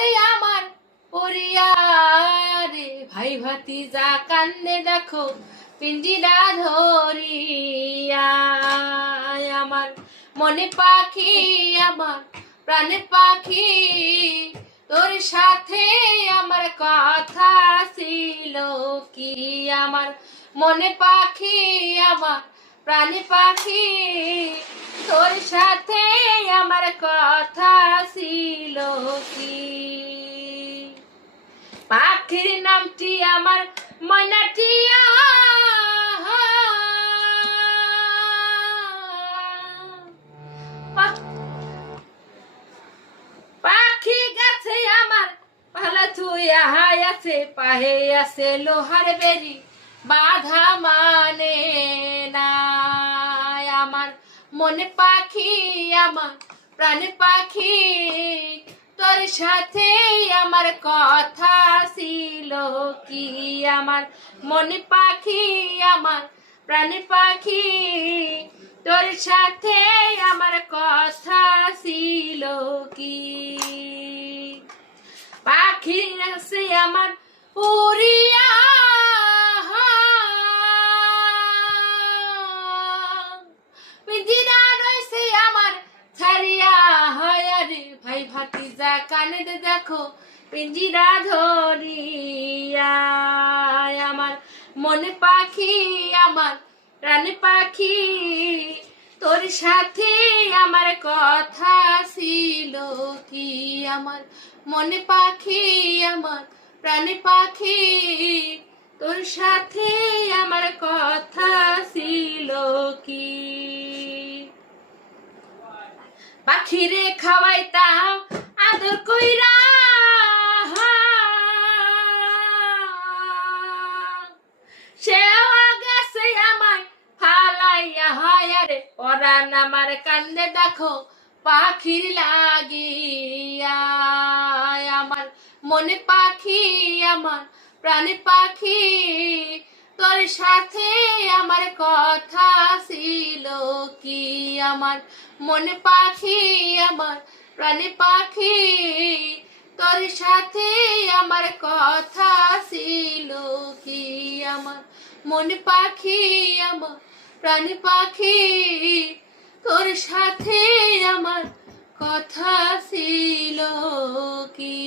গেছে আমার পরিয়া রে, ভাই ভাতিজা কান্দে দেখো পিঞ্জিরা ধরিয়া। আমার মনে পাখি, আমার প্রাণের পাখি, তোর সাথে আমার কথা ছিল কি। আমার মনে পাখি, আমার প্রাণী পাখি, তোর সাথে আমার কথা ছিল কি। পাখির নামটি আমার ময়নাটিয়া, পাখি গেছে আমার পালা থুইয়া আছে, পাহে আছে লোহার বেরি বাধা মানে না। আমার মনে পাখি, আমার প্রাণের পাখি, তোর সাথে আমার কথা ছিল কি। আমার মনে পাখি, আমার প্রাণের পাখি, তোর সাথে আমার কথা ছিল কি। পাখি আছে আমার উড়িয়া, পিঞ্জিরা রয়েছে আমার ছাড়িয়া। রে ভাই ভাতিজা কানে দেখো পিঞ্জিরা ধরিয়া। আমার মনে পাখি, আমার প্রাণে পাখি, তোর সাথে আমার কথা ছিল কি। আমার মনে পাখি, আমার প্রাণে পাখি, তোর সাথে আমার কথা ছিল কি। পাখিরে খাওয়াইতাম আদর কইরা, সেও গেছে আমায় ফালাইয়া। রে পরাণ আমার কান্দে দেখো পাখির লাগিয়া। আমার মনে পাখি, আমার প্রাণী পাখি, তোর সাথে আমার কথা ছিল কি। আমার মনে পাখি, আমার প্রাণী পাখি, তোর সাথে আমার কথা ছিল কি। আমার মনে পাখি, আমার প্রাণী পাখি, তোর সাথে আমার কথা ছিল কি।